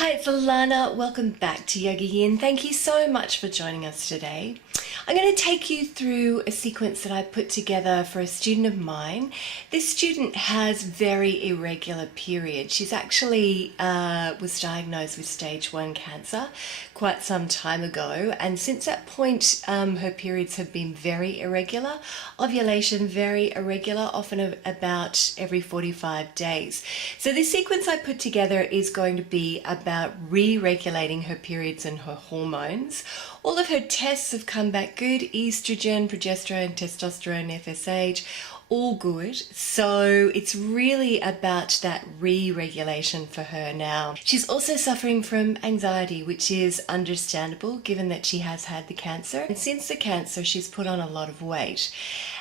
Hi, it's Alana. Welcome back to YogaYin. Thank you so much for joining us today. I'm going to take you through a sequence that I put together for a student of mine. This student has very irregular periods. She's actually was diagnosed with stage 1 cancer quite some time ago, and since that point her periods have been very irregular, ovulation very irregular, often about every 45 days. So this sequence I put together is going to be about re-regulating her periods and her hormones. All of her tests have come back good: estrogen, progesterone, testosterone, FSH, all good. So it's really about that re-regulation for her now. She's also suffering from anxiety, which is understandable given that she has had the cancer. And since the cancer, she's put on a lot of weight.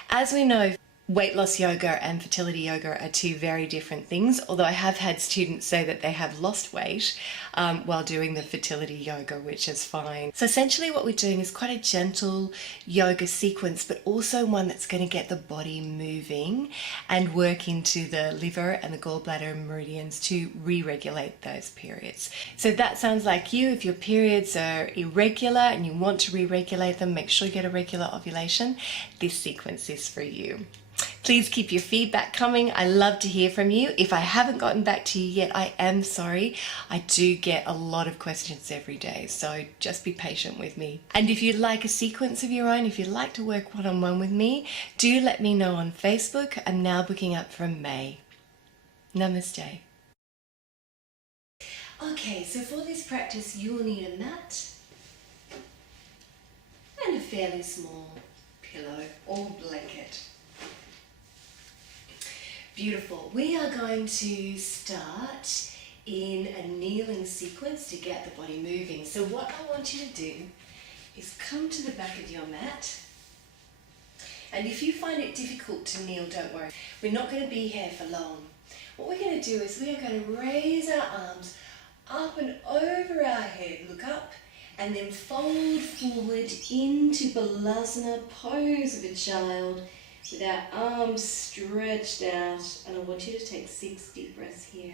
As we know, weight loss yoga and fertility yoga are two very different things, although I have had students say that they have lost weight while doing the fertility yoga, which is fine. So essentially what we're doing is quite a gentle yoga sequence, but also one that's going to get the body moving and work into the liver and the gallbladder meridians to re-regulate those periods. So if that sounds like you, if your periods are irregular and you want to re-regulate them, make sure you get a regular ovulation, this sequence is for you. Please keep your feedback coming. I love to hear from you. If I haven't gotten back to you yet, I am sorry. I do get a lot of questions every day, so just be patient with me. And if you'd like a sequence of your own, if you'd like to work one-on-one with me, do let me know on Facebook. I'm now booking up from May. Namaste. Okay, so for this practice, you'll need a mat and a fairly small pillow or blanket. Beautiful. We are going to start in a kneeling sequence to get the body moving. So what I want you to do is come to the back of your mat. And if you find it difficult to kneel, don't worry. We're not going to be here for long. What we're going to do is we are going to raise our arms up and over our head, look up, and then fold forward into Balasana, pose of a child, with our arms stretched out, and I want you to take 6 deep breaths here.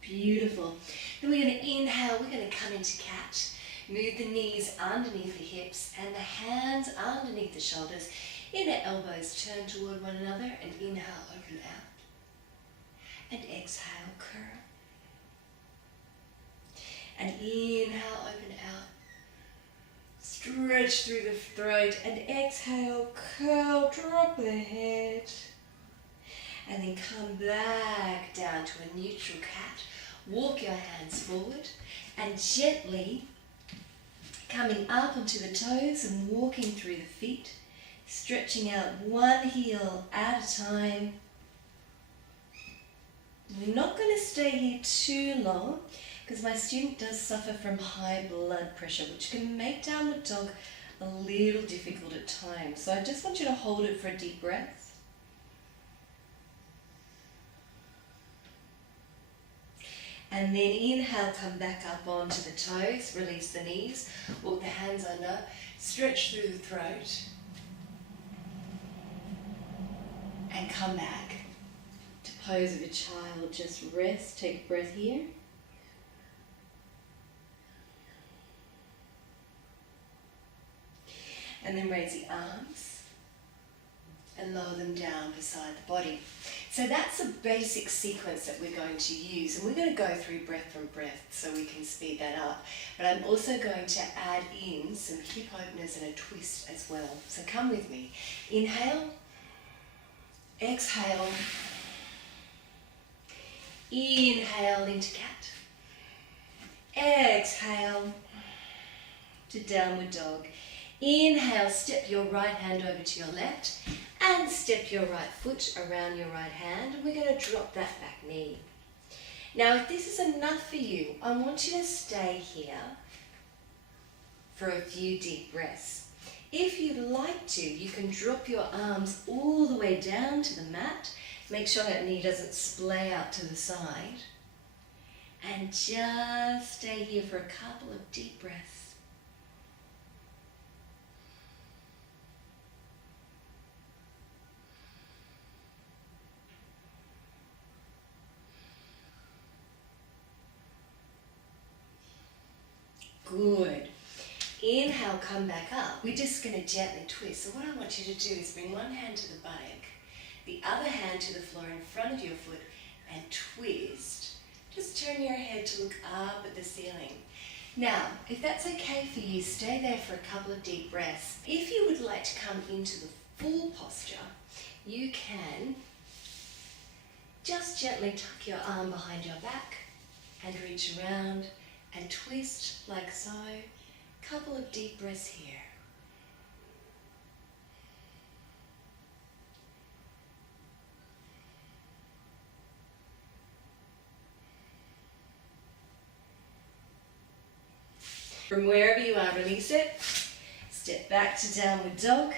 Beautiful. Then we're going to inhale, we're going to come into cat. Move the knees underneath the hips and the hands underneath the shoulders. Inner elbows turn toward one another, and inhale, open out. And exhale, curl. And inhale, open out. Stretch through the throat, and exhale, curl, drop the head. And then come back down to a neutral cat. Walk your hands forward and gently coming up onto the toes and walking through the feet, stretching out one heel at a time. We're not going to stay here too long because my student does suffer from high blood pressure, which can make downward dog a little difficult at times. So I just want you to hold it for a deep breath. And then inhale, come back up onto the toes, release the knees, walk the hands under, stretch through the throat, and come back to pose of a child. Just rest, take a breath here. And then raise the arms and lower them down beside the body. So that's a basic sequence that we're going to use, and we're going to go through breath from breath so we can speed that up. But I'm also going to add in some hip openers and a twist as well. So come with me. Inhale, exhale, inhale into cat, exhale to downward dog. Inhale, step your right hand over to your left and step your right foot around your right hand, and we're going to drop that back knee. Now if this is enough for you, I want you to stay here for a few deep breaths. If you'd like to, you can drop your arms all the way down to the mat, Make sure that knee doesn't splay out to the side. And just stay here for a couple of deep breaths. Good. Inhale, come back up. We're just going to gently twist. So what I want you to do is bring one hand to the buttock, the other hand to the floor in front of your foot, and twist. Just turn your head to look up at the ceiling. Now, if that's okay for you, stay there for a couple of deep breaths. If you would like to come into the full posture, you can just gently tuck your arm behind your back and reach around and twist like so. Couple of deep breaths here. From wherever you are, release it. Step back to downward dog.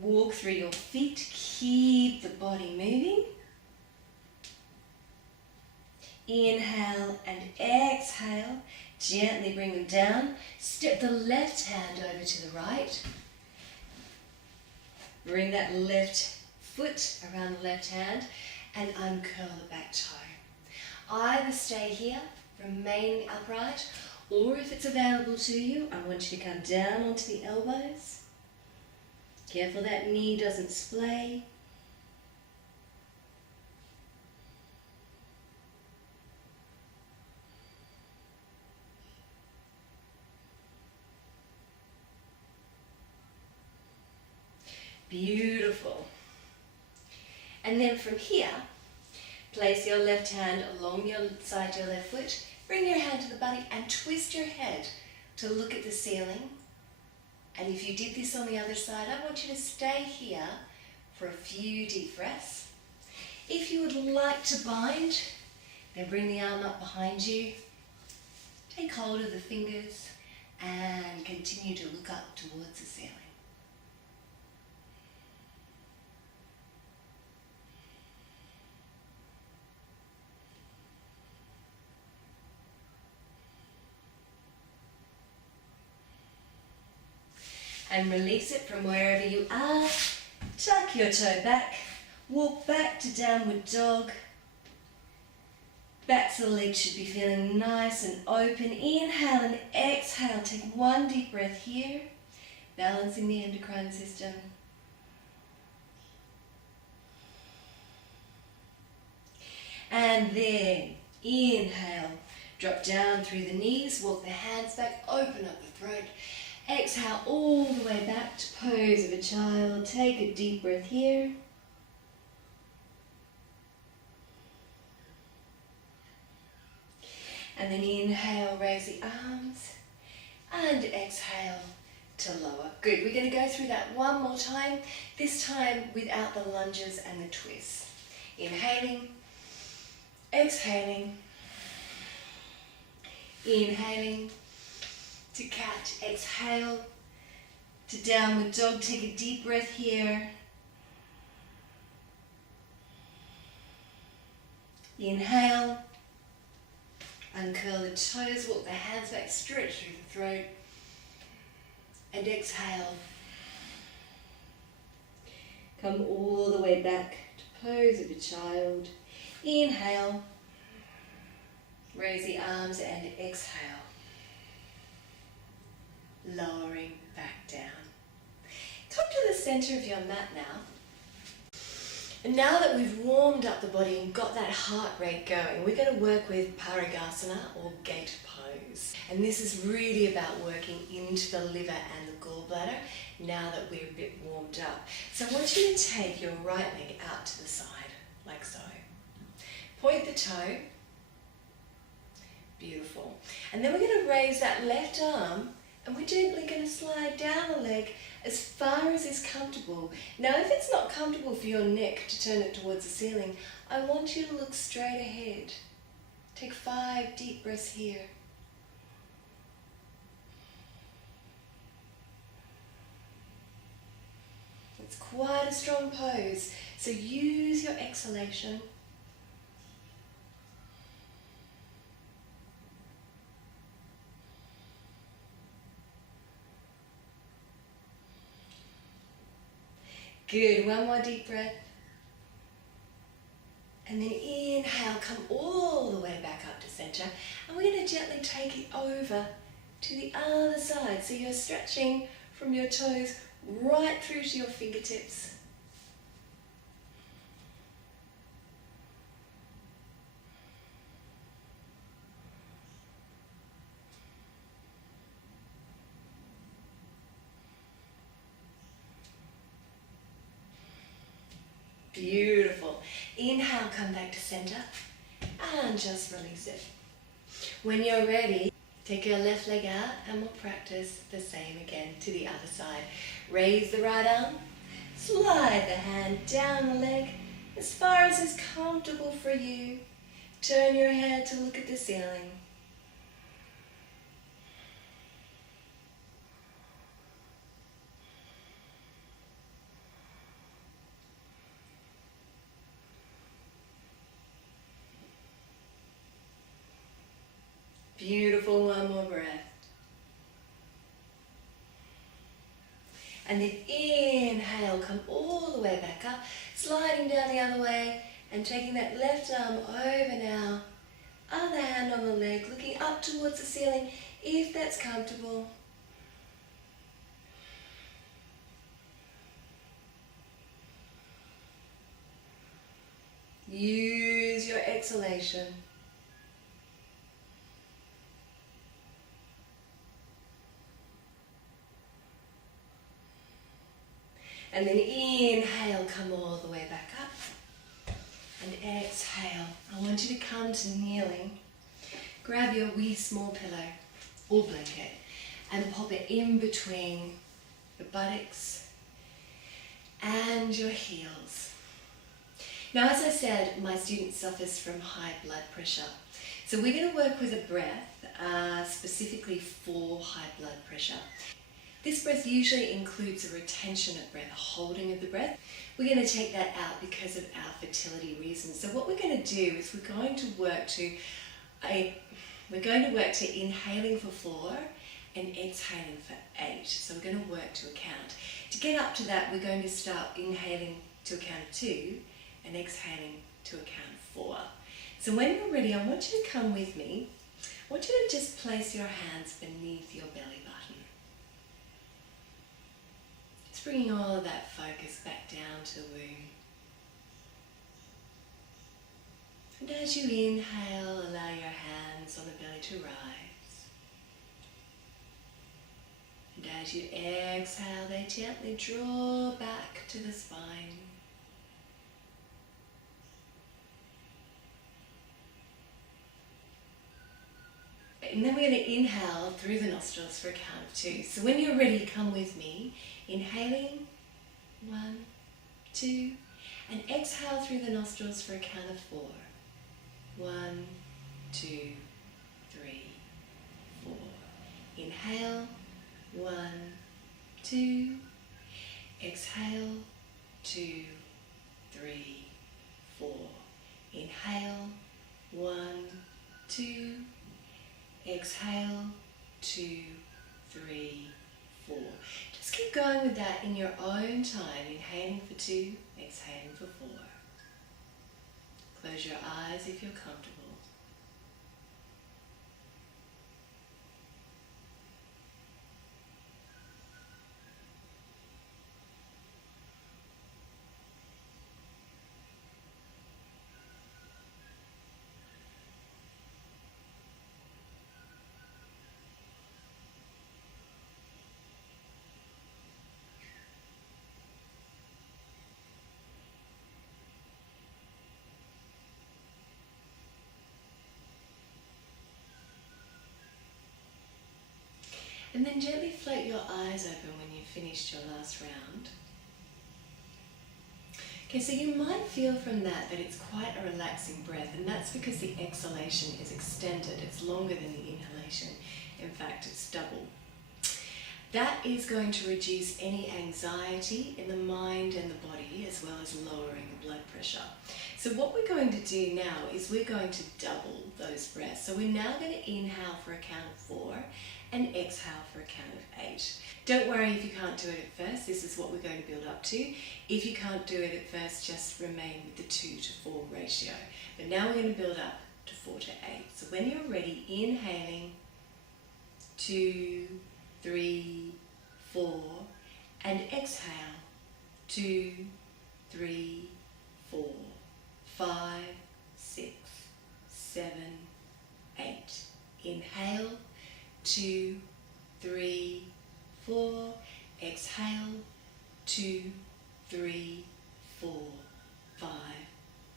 Walk through your feet. Keep the body moving. Inhale and exhale. Gently bring them down. Step the left hand over to the right. Bring that left foot around the left hand and uncurl the back toe. Either stay here, remaining upright, or if it's available to you, I want you to come down onto the elbows. Careful that knee doesn't splay. Beautiful. And then from here, place your left hand along your side, your left foot. Bring your hand to the body and twist your head to look at the ceiling. And if you did this on the other side, I want you to stay here for a few deep breaths. If you would like to bind, then bring the arm up behind you. Take hold of the fingers and continue to look up towards the ceiling. And release it from wherever you are. Tuck your toe back. Walk back to downward dog. Backs of the legs should be feeling nice and open. Inhale and exhale. Take one deep breath here. Balancing the endocrine system. And then inhale. Drop down through the knees. Walk the hands back. Open up the throat. Exhale all the way back to pose of a child. Take a deep breath here. And then inhale, raise the arms. And exhale to lower. Good, we're going to go through that one more time. This time without the lunges and the twists. Inhaling, exhaling, inhaling. To cat, exhale. To downward dog, take a deep breath here. Inhale. Uncurl the toes, walk the hands back, stretch through the throat. And exhale. Come all the way back to pose of a child. Inhale. Raise the arms and exhale. Lowering back down. Come to the center of your mat now. And now that we've warmed up the body and got that heart rate going, we're going to work with Parigasana or gate pose. And this is really about working into the liver and the gallbladder now that we're a bit warmed up. So I want you to take your right leg out to the side, like so. Point the toe. Beautiful. And then we're going to raise that left arm and we're gently going to slide down the leg as far as is comfortable. Now, if it's not comfortable for your neck to turn it towards the ceiling, I want you to look straight ahead. Take 5 deep breaths here. It's quite a strong pose, So use your exhalation. Good, one more deep breath. And then inhale, come all the way back up to center. And we're going to gently take it over to the other side. So you're stretching from your toes right through to your fingertips. Beautiful. Inhale, come back to center and just release it. When you're ready, take your left leg out and we'll practice the same again to the other side. Raise the right arm, slide the hand down the leg as far as is comfortable for you. Turn your head to look at the ceiling. Beautiful, one more breath. And then inhale, come all the way back up, sliding down the other way and taking that left arm over now. Other hand on the leg, looking up towards the ceiling if that's comfortable. Use your exhalation. And then inhale, come all the way back up. And exhale. I want you to come to kneeling. Grab your wee small pillow or blanket and pop it in between your buttocks and your heels. Now, as I said, my student suffers from high blood pressure. So we're going to work with a breath specifically for high blood pressure. This breath usually includes a retention of breath, a holding of the breath. We're going to take that out because of our fertility reasons. So what we're going to do is we're going to work to inhaling for 4 and exhaling for 8. So we're going to work to a count. To get up to that, we're going to start inhaling to a count of 2 and exhaling to a count of 4. So when you're ready, I want you to come with me. I want you to just place your hands beneath your belly button. Bringing all of that focus back down to the womb. And as you inhale, allow your hands on the belly to rise. And as you exhale, they gently draw back to the spine. And then we're going to inhale through the nostrils for a count of 2. So when you're ready, come with me. Inhaling, 1, 2, and exhale through the nostrils for a count of 4. 1, 2, 3, 4. Inhale, 1, 2, exhale, 2, 3, 4. Inhale, 1, 2, exhale, 2, 3, 4. Just keep going with that in your own time. Inhaling for 2, exhaling for 4. Close your eyes if you're comfortable. And then gently float your eyes open when you've finished your last round. Okay, so you might feel from that it's quite a relaxing breath, and that's because the exhalation is extended. It's longer than the inhalation. In fact, it's double. That is going to reduce any anxiety in the mind and the body, as well as lowering the blood pressure. So what we're going to do now is we're going to double those breaths. So we're now going to inhale for a count of 4 and exhale for a count of 8. Don't worry if you can't do it at first. This is what we're going to build up to. If you can't do it at first, just remain with the 2 to 4 ratio. But now we're going to build up to 4 to 8. So when you're ready, inhaling 2, 3, 4, and exhale 2, 3, 4, 5, 6, 7, 8. Inhale 2, 3, 4. Exhale 2, 3, 4, 5,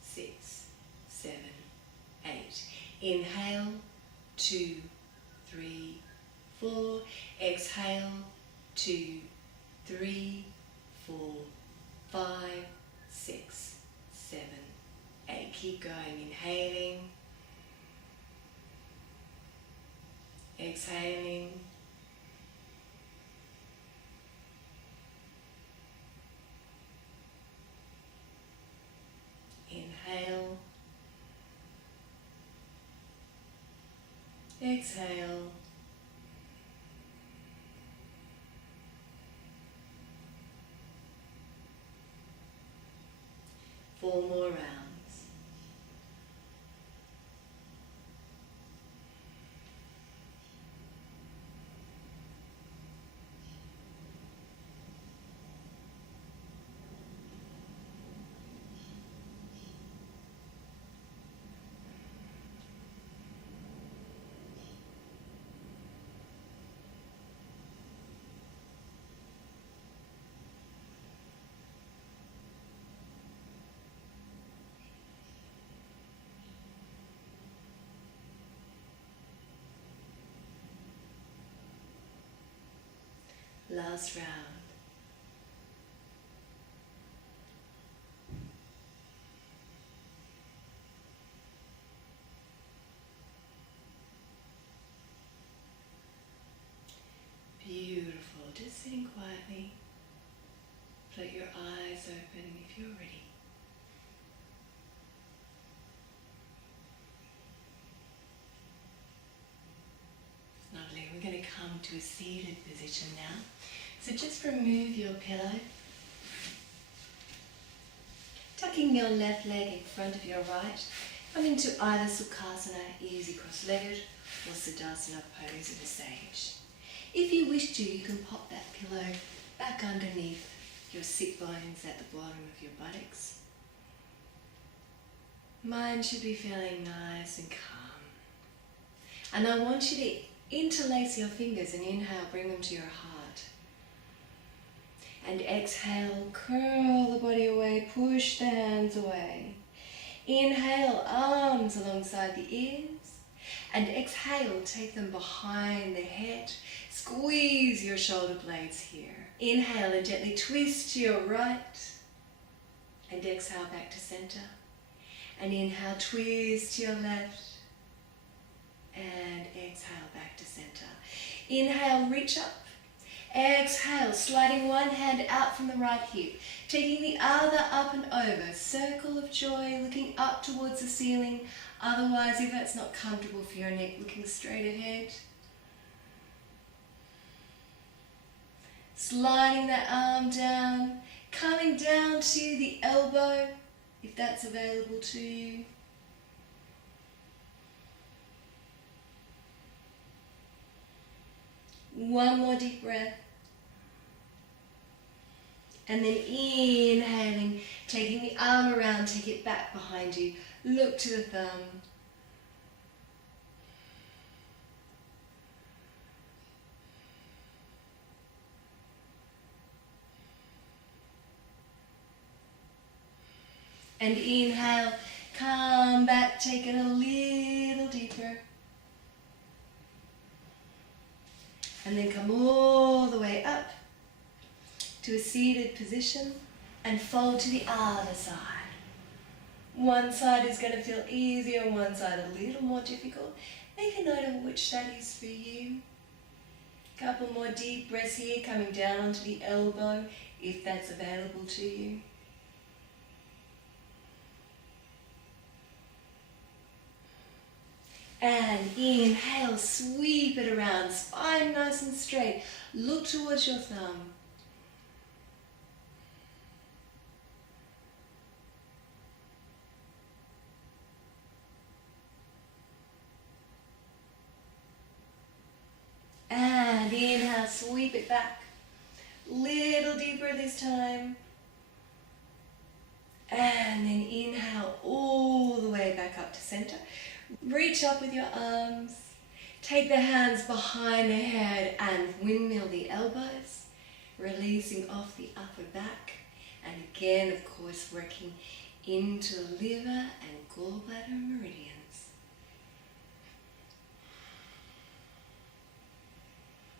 6, 7, 8. Inhale 2, 3, 4. Exhale 2, 3, 4, 5, 6, 7, 8. Keep going. Inhaling, exhaling, inhale, exhale, 4 more rounds. Last round. Beautiful. Just sitting quietly. Let your eyes open if you're ready. Lovely. We're going to come to a seated position now. So just remove your pillow, tucking your left leg in front of your right, come into either Sukhasana, easy cross-legged, or Siddhasana pose at a sage. If you wish to, you can pop that pillow back underneath your sit bones at the bottom of your buttocks. Mind should be feeling nice and calm. And I want you to interlace your fingers and inhale, bring them to your heart. And exhale, curl the body away, push the hands away. Inhale, arms alongside the ears. And exhale, take them behind the head. Squeeze your shoulder blades here. Inhale and gently twist to your right. And exhale back to center. And inhale, twist to your left. And exhale back to center. Inhale, reach up. Exhale, sliding one hand out from the right hip, taking the other up and over, circle of joy, looking up towards the ceiling. Otherwise, if that's not comfortable for your neck, looking straight ahead. Sliding that arm down, coming down to the elbow, if that's available to you. One more deep breath. And then inhaling, taking the arm around, take it back behind you. Look to the thumb. And inhale, come back, take it a little deeper. And then come all the way up to a seated position and fold to the other side. One side is going to feel easier, one side a little more difficult. Make a note of which that is for you. Couple more deep breaths here, coming down onto the elbow, if that's available to you. And inhale, sweep it around, spine nice and straight. Look towards your thumb. And inhale, sweep it back. Little deeper this time. And then inhale all the way back up to center. Reach up with your arms. Take the hands behind the head and windmill the elbows, releasing off the upper back. And again, of course, working into the liver and gallbladder meridians.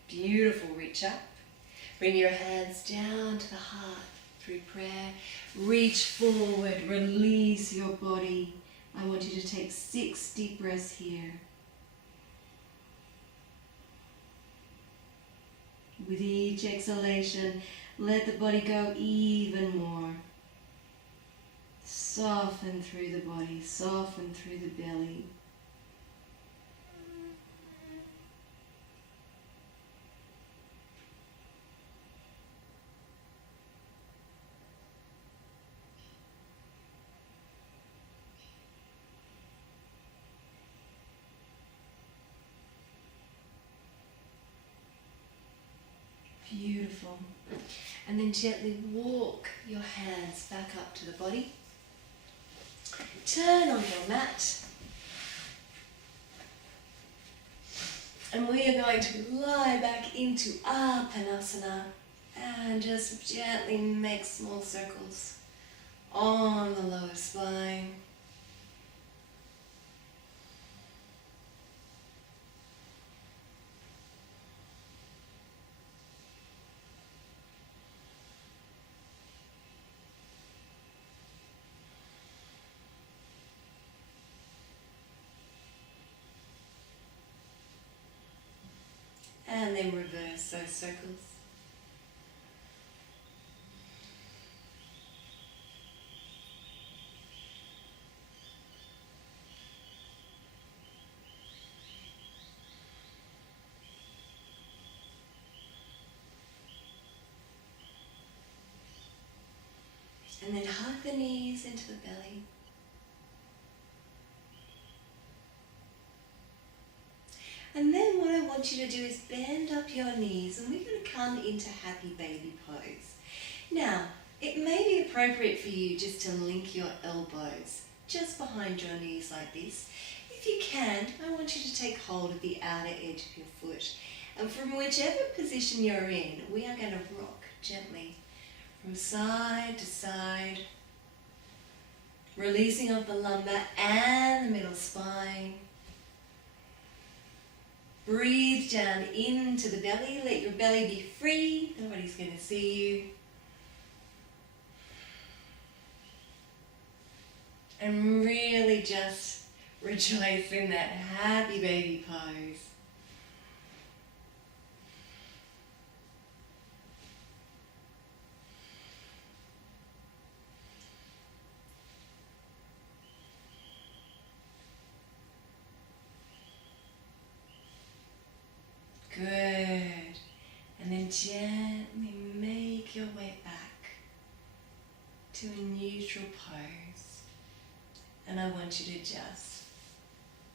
Beautiful, reach up. Bring your hands down to the heart through prayer. Reach forward, release your body. I want you to take 6 deep breaths here. With each exhalation, let the body go even more. Soften through the body, soften through the belly. Beautiful. And then gently walk your hands back up to the body. Turn on your mat. And we are going to lie back into Apanasana and just gently make small circles on the lower spine. And then reverse those circles. And then hug the knees into the belly. And then what I want you to do is bend up your knees and we're going to come into happy baby pose. Now, it may be appropriate for you just to link your elbows just behind your knees like this. If you can, I want you to take hold of the outer edge of your foot. And from whichever position you're in, we are going to rock gently from side to side, releasing off the lumbar and the middle spine. Breathe down into the belly. Let your belly be free. Nobody's going to see you. And really just rejoice in that happy baby pose. Good. And then gently make your way back to a neutral pose. And I want you to just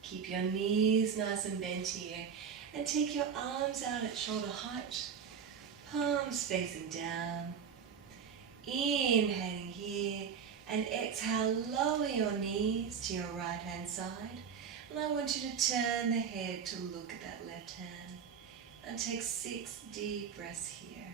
keep your knees nice and bent here and take your arms out at shoulder height, palms facing down. Inhaling here and exhale, lower your knees to your right hand side. And I want you to turn the head to look at that left hand. And take 6 deep breaths here.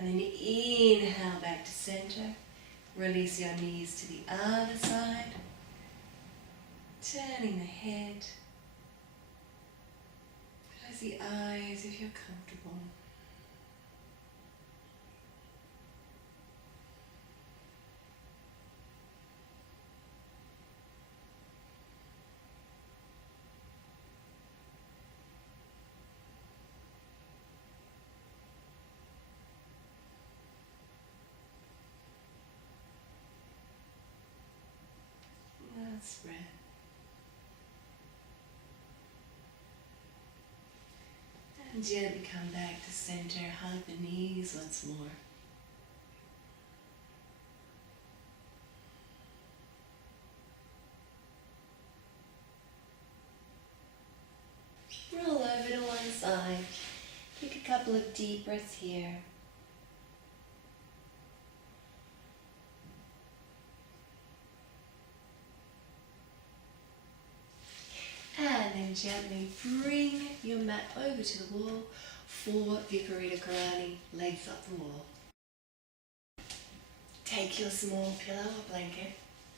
And then inhale back to center. Release your knees to the other side. Turning the head. Close the eyes if you're comfortable. Last breath. And gently come back to center. Hug the knees once more. Roll over to one side. Take a couple of deep breaths here. And then gently bring your mat over to the wall for Viparita Karani, legs up the wall. Take your small pillow or blanket,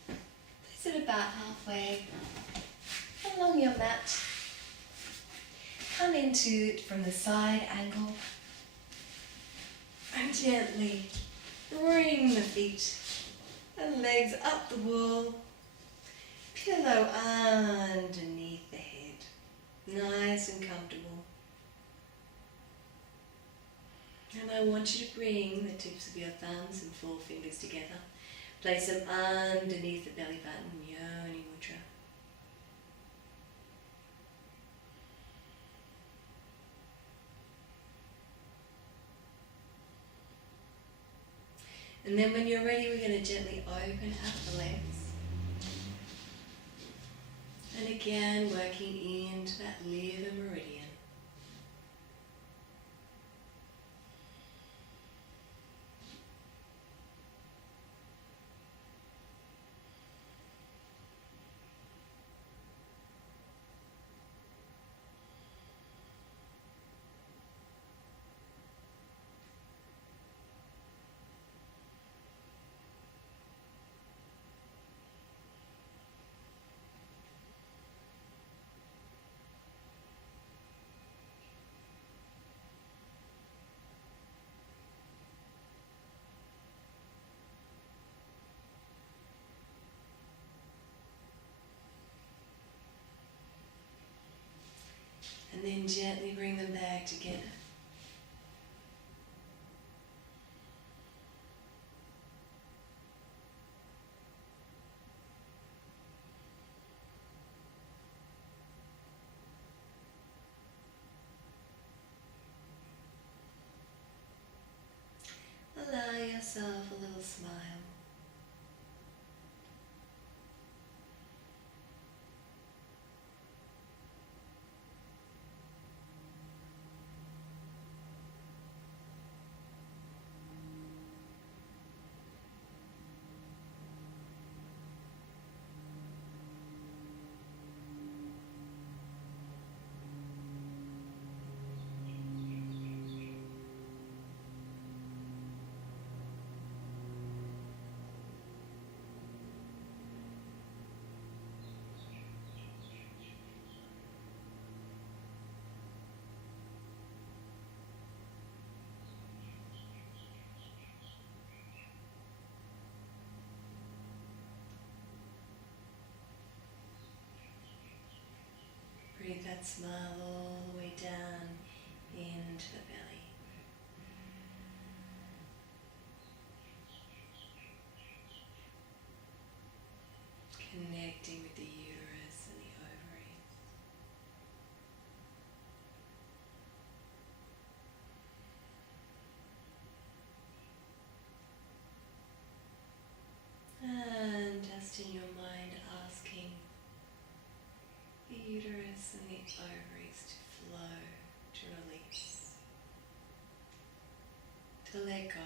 place it about halfway along your mat. Come into it from the side angle and gently bring the feet and legs up the wall. Pillow underneath the head, nice and comfortable. And I want you to bring the tips of your thumbs and forefingers together. Place them underneath the belly button, Yoni Mudra. And then when you're ready, we're going to gently open up the legs. And again, working into that liver meridian. And then gently bring them back together. Allow yourself a little smile. Breathe that smile all the way down into the belly. Connecting with the uterus and the ovaries. And just in your mind asking the uterus and the ovaries to flow, to release, to let go.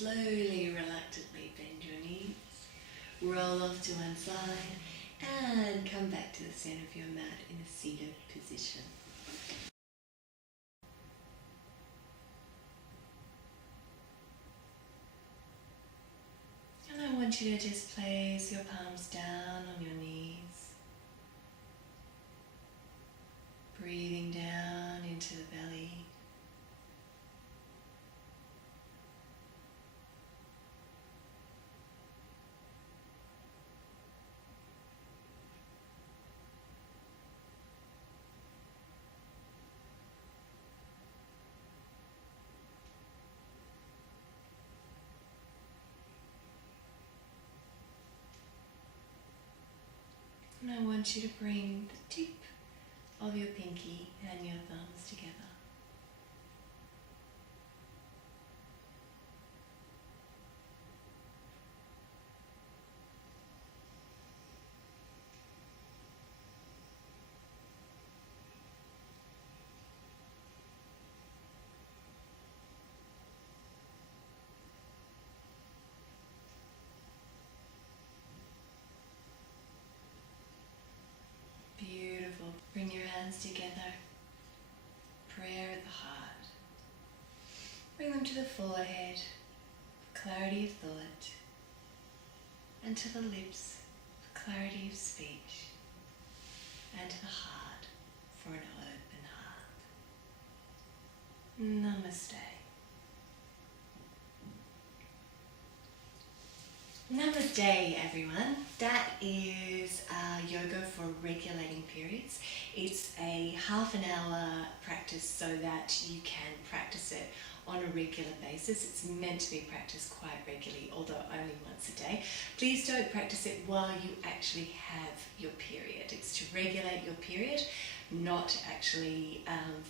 slowly, reluctantly bend your knees, roll off to one side, and come back to the center of your mat in a seated position. And I want you to just place your palms down on your knees, breathing down into the belly. And I want you to bring the tip of your pinky and your thumbs together. Beautiful. Bring your hands together. Prayer at the heart. Bring them to the forehead, clarity of thought, and to the lips, for clarity of speech, and to the heart, for an open heart. Namaste. Namaste, everyone. That is yoga for regulating periods. It's a half an hour practice so that you can practice it on a regular basis. It's meant to be practiced quite regularly, although only once a day. Please don't practice it while you actually have your period. It's to regulate your period, not actually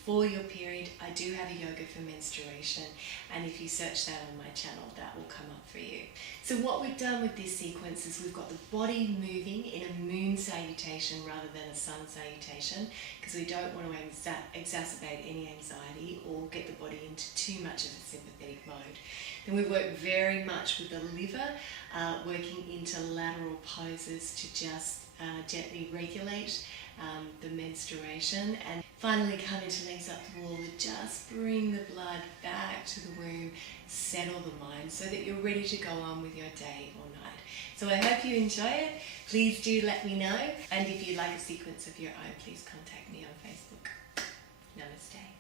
for your period. I do have a yoga for menstruation, and if you search that on my channel, that will come up for you. So what we've done with this sequence is we've got the body moving in a moon salutation rather than a sun salutation, because we don't want to exacerbate any anxiety or get the body into too much of a sympathetic mode. Then we work very much with the liver, working into lateral poses to just gently regulate the menstruation, and finally come into legs up the wall to just bring the blood back to the womb, settle the mind so that you're ready to go on with your day or night. So I hope you enjoy it. Please do let me know, and if you'd like a sequence of your own, please contact me on Facebook. Namaste.